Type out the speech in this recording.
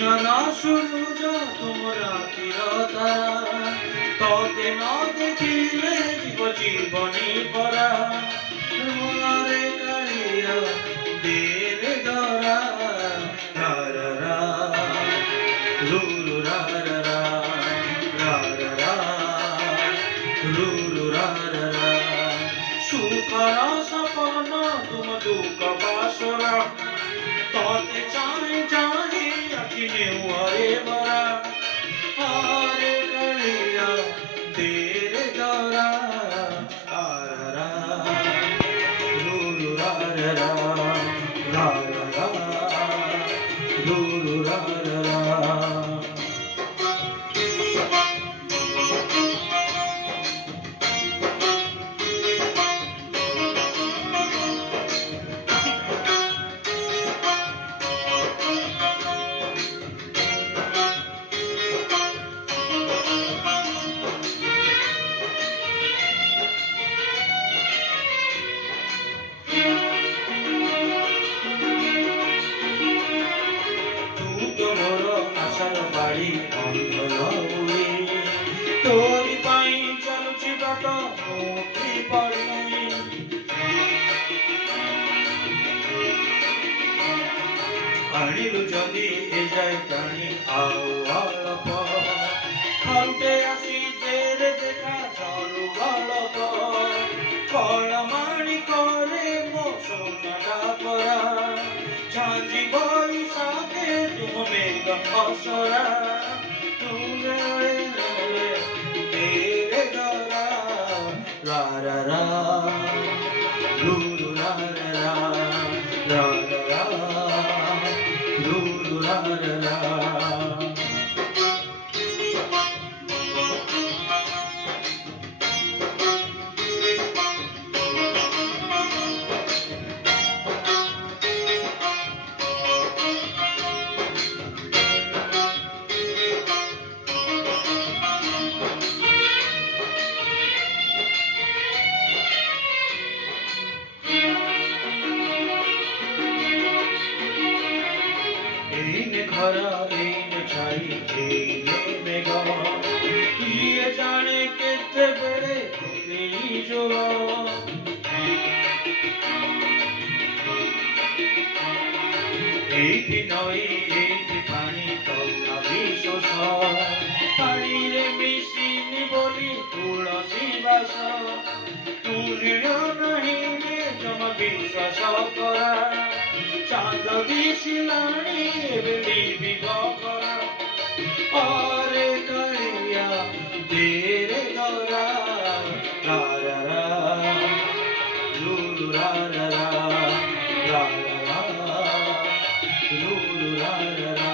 না সূর্য তোমরা চিরতারা, তোতে ন দেখিলে জীব জীবনী পরা। রে কালিয়া দে রে দরা, রা রা রা, রু রু রা রা রা, রা রা রা, রু রু রা রা রা। সুখর সপন তুম দুঃখ বাসরা, তোতে চাই চাই আখি নেউরে ভরা। আরে কালিয়া দে রে দরা, আ রা রা, রু রু রা রা রা, রা রা রা, রু রু রা রা রা। আশার বাড়ি অন্ধল উড়ি, তোরি পাই চালুছি বাট মুক্তি পাড়ি। আনিলু যদি এ যায় প্রাণী আও অল্প, খাউটে আসি তেরে দেখা ঝড়ু গল্প। কলমানি করে মো সোনাটা করা, ঝাঁঝি বৈশাখে তুম মেঘ অসরা। তুমে তেরে দরা, রা রা রা, রু রু রা রা রা, রা রা রা, রু রু রা রা রা। এইনে খরা এইনে ছাই এইনে মেঘ, কিয়ে জানে কেতে বেড়ে এই জল। এইটি নই এইটি পানি তথাপি শোষ, পানিরে মিশিনি বলি তুলসী বাস। তুলিও নাহি জমা বিশ্বাস করা, চাঁদ দিশিলানি এবে লিবি গগরা। আরে কালিয়া দে রে দরা, রা রা রা, রু রু রা রা রা, রা রা রা, রু রু রা রা রা।